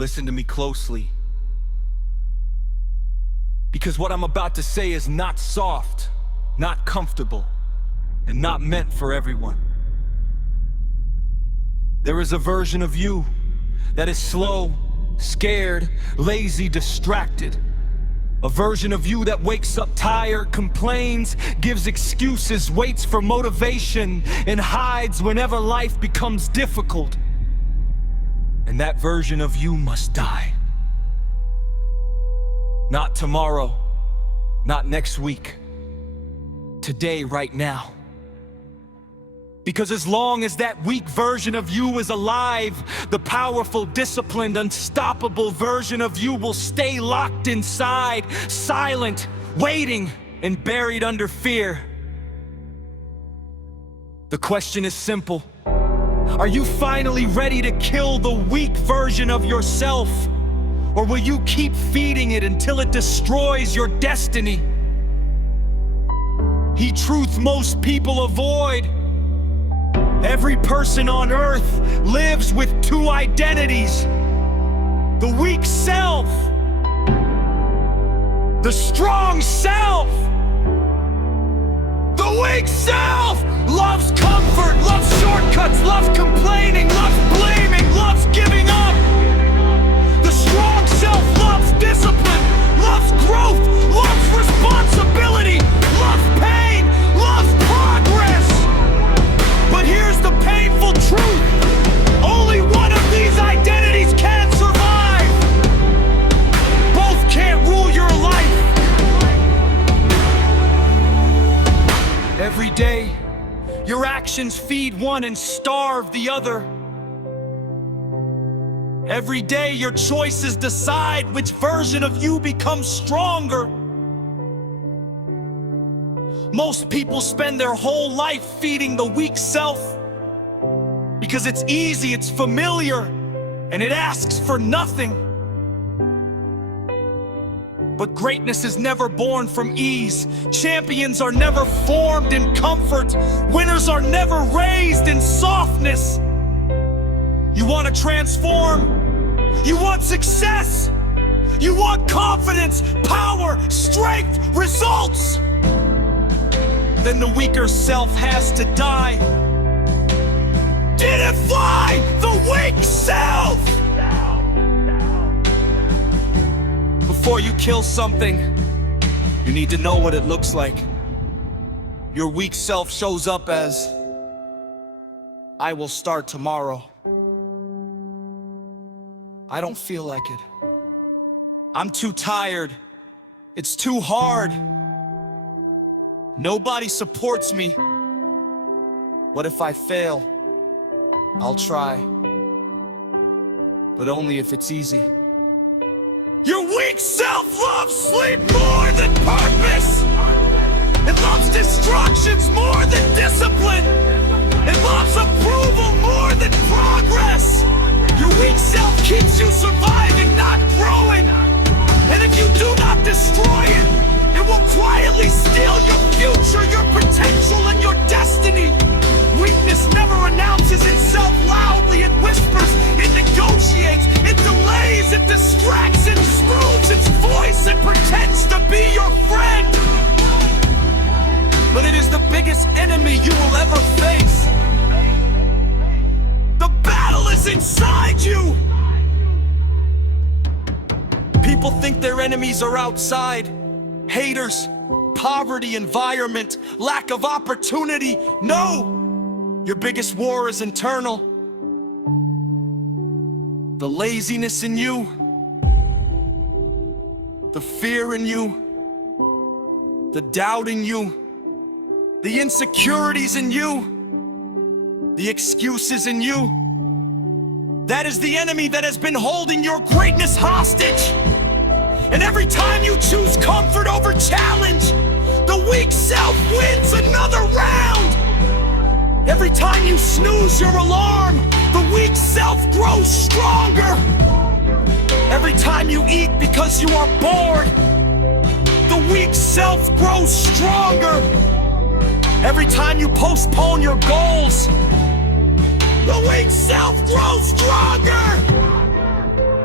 Listen to me closely, because what I'm about to say is not soft, not comfortable, and not meant for everyone. There is a version of you that is slow, scared, lazy, distracted. A version of you that wakes up tired, complains, gives excuses, waits for motivation, and hides whenever life becomes difficult. And that version of you must die. Not tomorrow, not next week. Today, right now. Because as long as that weak version of you is alive, the powerful, disciplined, unstoppable version of you will stay locked inside, silent, waiting, and buried under fear. The question is simple. Are you finally ready to kill the weak version of yourself? Or will you keep feeding it until it destroys your destiny? The truth most people avoid. Every person on earth lives with two identities. The weak self, the strong self. The weak self loves comfort, loves shortcuts, loves complaining, loves blaming, loves giving up. The strong self loves discipline, loves growth, loves responsibility, loves pain, loves progress. But here's the painful truth. Only one of these identities can survive. Both can't rule your life. Every day, your actions feed one and starve the other. Every day, your choices decide which version of you becomes stronger. Most people spend their whole life feeding the weak self because it's easy, it's familiar, and it asks for nothing. But greatness is never born from ease. Champions are never formed in comfort. Winners are never raised in softness. You want to transform? You want success? You want confidence, power, strength, results? Then the weaker self has to die. Identify the weak self! Before you kill something, you need to know what it looks like. Your weak self shows up as, I will start tomorrow. I don't feel like it. I'm too tired. It's too hard. Nobody supports me. What if I fail? I'll try. But only if it's easy. Your weak self loves sleep more than purpose. It loves distractions more than discipline. It loves approval more than progress. Your weak self keeps you surviving, not growing. And if you do not destroy it, it will quietly steal your future, your potential, and your destiny. Weakness never announces itself loudly. It whispers, it negotiates, it delays, it distracts, it smooths its voice, it pretends to be your friend. But it is the biggest enemy you will ever face. The battle is inside you. People think their enemies are outside. Haters, poverty, environment, lack of opportunity. No! Your biggest war is internal. The laziness in you, the fear in you, the doubt in you, the insecurities in you, the excuses in you. That is the enemy that has been holding your greatness hostage. And every time you choose comfort over challenge, the weak self wins another round. Every time you snooze your alarm, the weak self grows stronger. Every time you eat because you are bored, the weak self grows stronger. Every time you postpone your goals, the weak self grows stronger.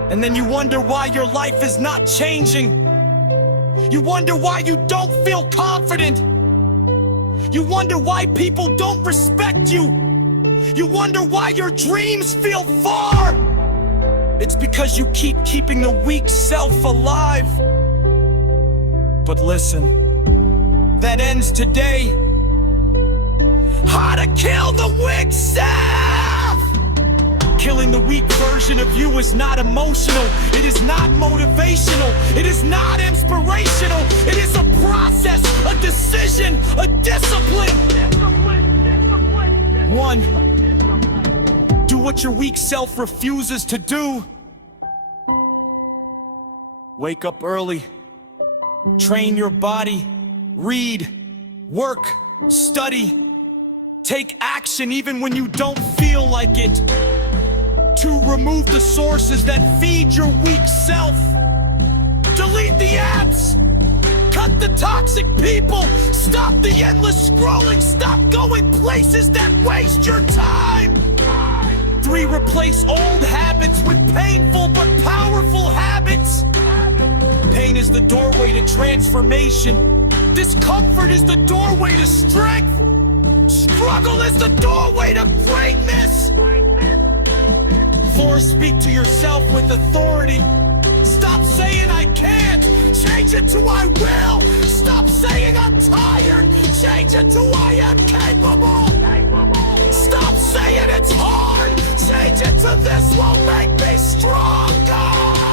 And then you wonder why your life is not changing. You wonder why you don't feel confident. You wonder why people don't respect you. You wonder why your dreams feel far. It's because you keep keeping the weak self alive. But listen, that ends today. How to kill the weak self! Killing the weak version of you is not emotional. It is not motivational. It is not inspirational. It is a process, a decision, a discipline. One, do what your weak self refuses to do. Wake up early. Train your body. Read. Work. Study. Take action even when you don't feel like it. To remove the sources that feed your weak self. Delete the apps. Cut the toxic people. Stop the endless scrolling. Stop going places that waste your time. 3, replace old habits with painful but powerful habits. Pain is the doorway to transformation. Discomfort is the doorway to strength. Struggle is the doorway to greatness. 4, speak to yourself with authority. Stop saying I can't. Change it to I will. Stop saying I'm tired. Change it to I am capable. Stop saying it's hard. Change it to this will make me stronger.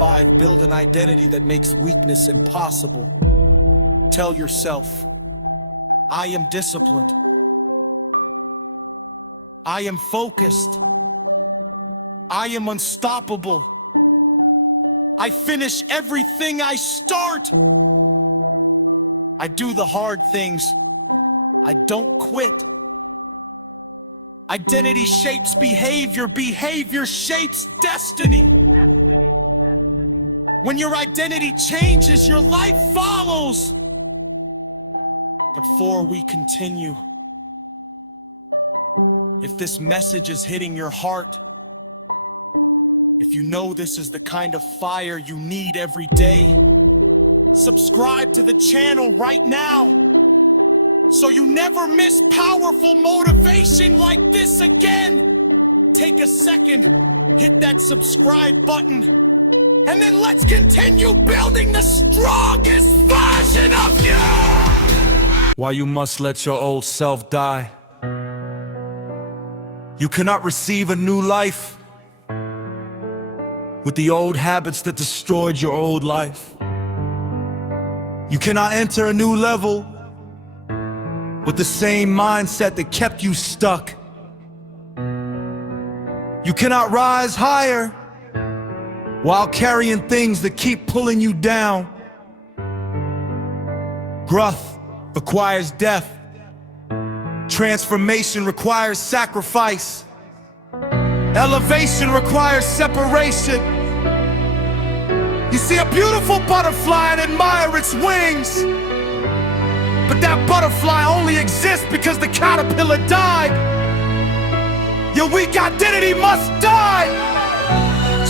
5, build an identity that makes weakness impossible. Tell yourself, I am disciplined. I am focused. I am unstoppable. I finish everything I start. I do the hard things. I don't quit. Identity shapes behavior. Behavior shapes destiny. When your identity changes, your life follows. Before we continue, if this message is hitting your heart, if you know this is the kind of fire you need every day, subscribe to the channel right now so you never miss powerful motivation like this again. Take a second, hit that subscribe button, and then let's continue building the strongest version of you! Why you must let your old self die. You cannot receive a new life with the old habits that destroyed your old life. You cannot enter a new level with the same mindset that kept you stuck. You cannot rise higher while carrying things that keep pulling you down. Growth requires death. Transformation requires sacrifice. Elevation requires separation. You see a beautiful butterfly and admire its wings, but that butterfly only exists because the caterpillar died. Your weak identity must die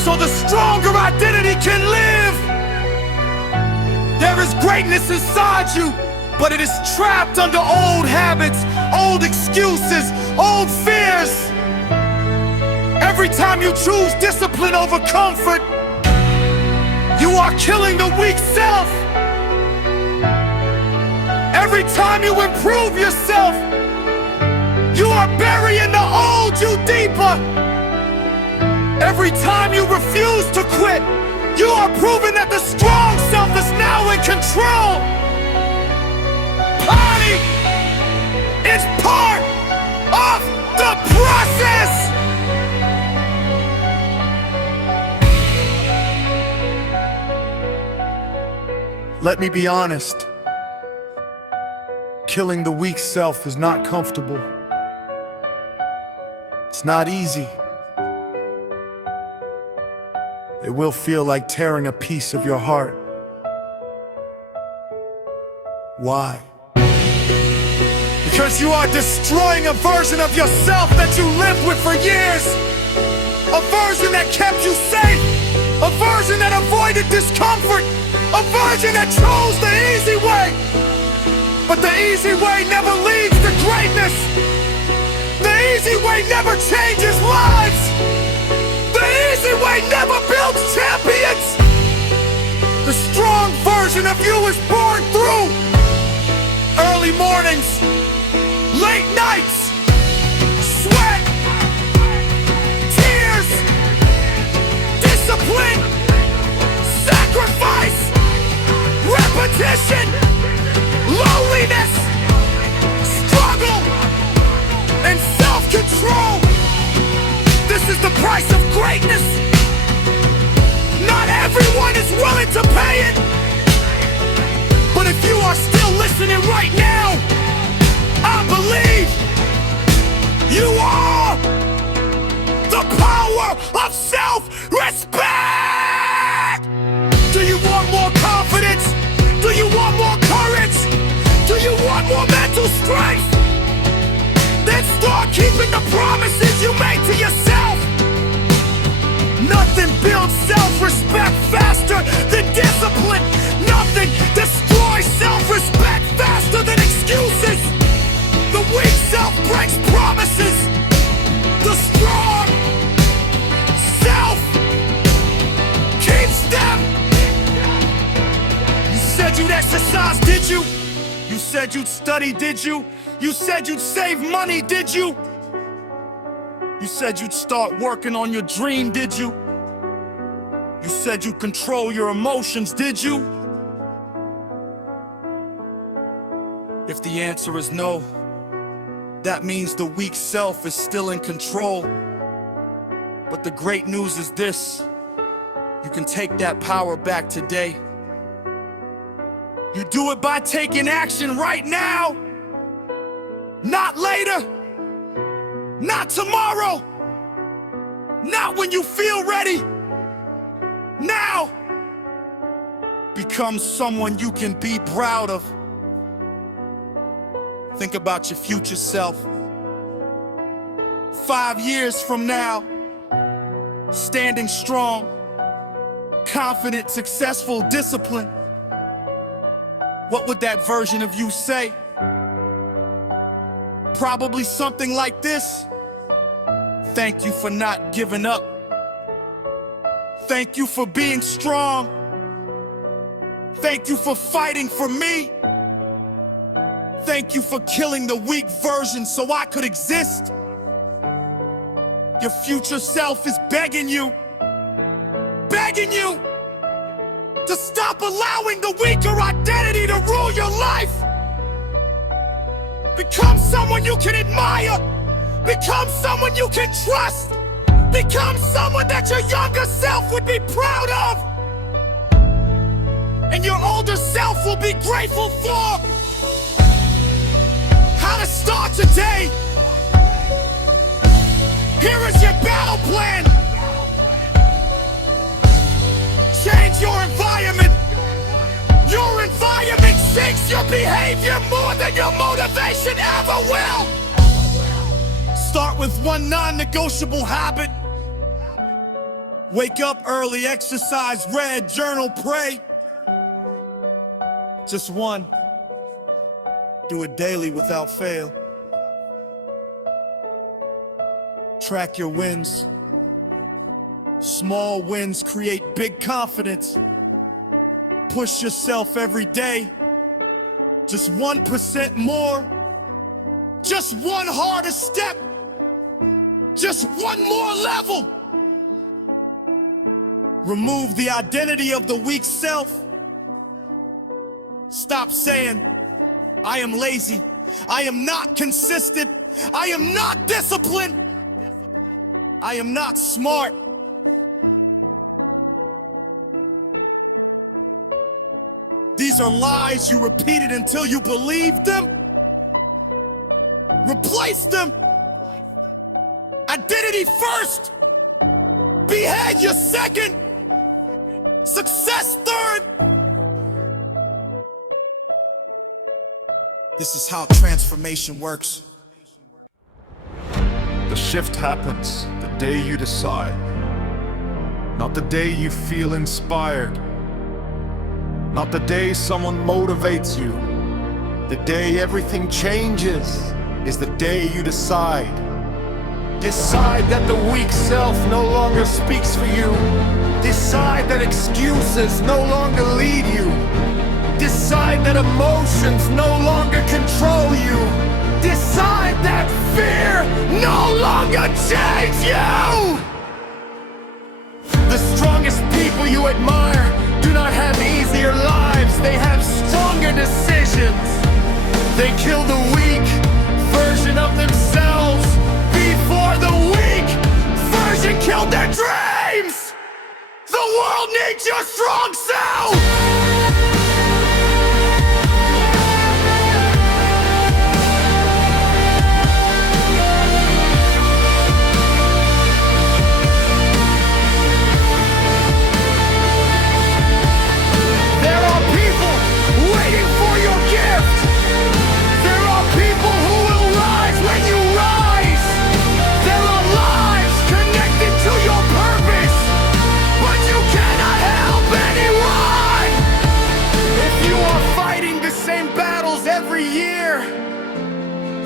so the stronger identity can live. There is greatness inside you, but it is trapped under old habits, old excuses, old fears. Every time you choose discipline over comfort, you are killing the weak self. Every time you improve yourself, you are burying the old you deeper. Every time you refuse to quit, you are proving that the strong self is now in control. Party is part of the process. Let me be honest. Killing the weak self is not comfortable. It's not easy. It will feel like tearing a piece of your heart. Why? Because you are destroying a version of yourself that you lived with for years. A version that kept you safe. A version that avoided discomfort. A version that chose the easy way. But the easy way never leads to greatness. The easy way never changes lives. The easy way never builds champions. The strong version of you is born through early mornings, late nights, sweat, tears, discipline, sacrifice, repetition, loneliness, struggle, and self-control. This is the price of greatness. Not everyone is willing to pay it. But if you are still listening right now, I believe you are the power of self-respect. Do you want more confidence? Do you want more courage? Do you want more mental strength? Then start keeping the promises you made to yourself. Nothing builds self-respect faster than discipline. Nothing destroys self-respect faster than excuses. The weak self breaks promises. The strong self keeps them. You said you'd exercise, did you? You said you'd study, did you? You said you'd save money, did you? You said you'd start working on your dream, did you? You said you'd control your emotions, did you? If the answer is no, that means the weak self is still in control. But the great news is this: you can take that power back today. You do it by taking action right now. Not later. Not tomorrow. Not when you feel ready. Now. Become someone you can be proud of. Think about your future self. 5 years from now, standing strong, confident, successful, disciplined. What would that version of you say? Probably something like this: thank you for not giving up. Thank you for being strong. Thank you for fighting for me. Thank you for killing the weak version so I could exist. Your future self is begging you to stop allowing the weaker identity to rule your life. Become someone you can admire. Become someone you can trust. Become someone that your younger self would be proud of. And your older self will be grateful for. How to start today. Here is your battle plan. Change your environment. Your environment shapes your behavior more than your motivation ever will. Start with one non-negotiable habit. Wake up early, exercise, read, journal, pray. Just one. Do it daily without fail. Track your wins. Small wins create big confidence. Push yourself every day. Just 1% more. Just one harder step. Just one more level. Remove the identity of the weak self. Stop saying, I am lazy. I am not consistent. I am not disciplined. I am not smart. These are lies you repeated until you believed them. Replace them. Identity first. Behavior second. Success third. This is how transformation works. The shift happens the day you decide, not the day you feel inspired, not the day someone motivates you. The day everything changes is the day you decide. Decide that the weak self no longer speaks for you. Decide that excuses no longer lead you. Decide that emotions no longer control you. Decide that fear no longer chains you. The strongest people you admire do not have easier lives. They have stronger decisions. They kill the weak version of themselves before the weak version killed their dreams. The world needs your strong self.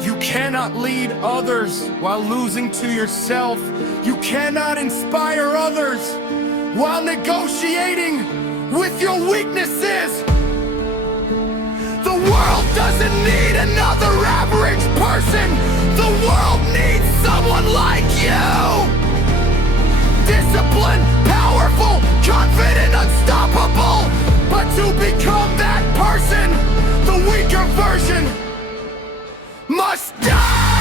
You cannot lead others while losing to yourself. You cannot inspire others while negotiating with your weaknesses. The world doesn't need another average person. The world needs someone like you. Disciplined, powerful, confident, unstoppable. But to become that person, the weaker version must die!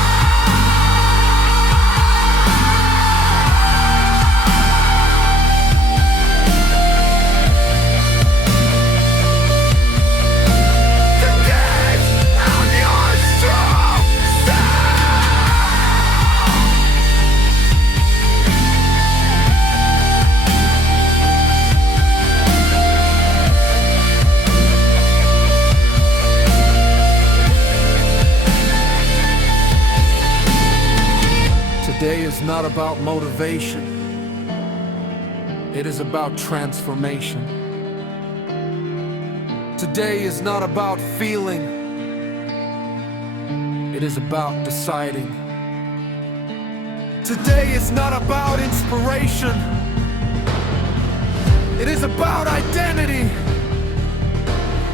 Today is not about motivation. It is about transformation. Today is not about feeling. It is about deciding. Today is not about inspiration. It is about identity.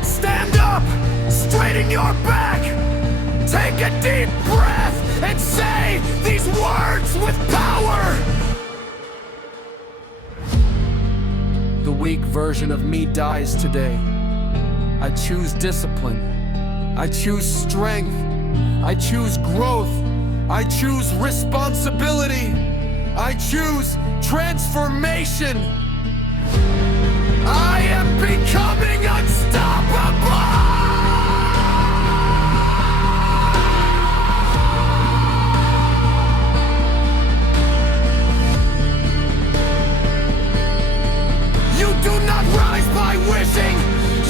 Stand up, straighten your back, take a deep breath, and say these words with power. The weak version of me dies today. I choose discipline. I choose strength. I choose growth. I choose responsibility. I choose transformation. I am becoming unstoppable. Do not rise by wishing.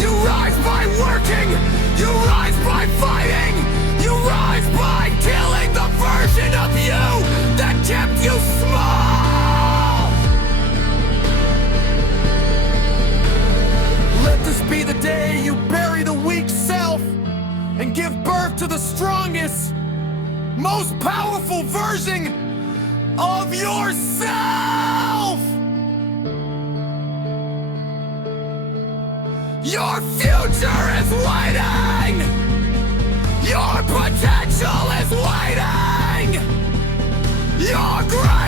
You rise by working. You rise by fighting. You rise by killing the version of you that kept you small. Let this be the day you bury the weak self and give birth to the strongest, most powerful version of yourself. Your future is waiting! Your potential is waiting! Your growth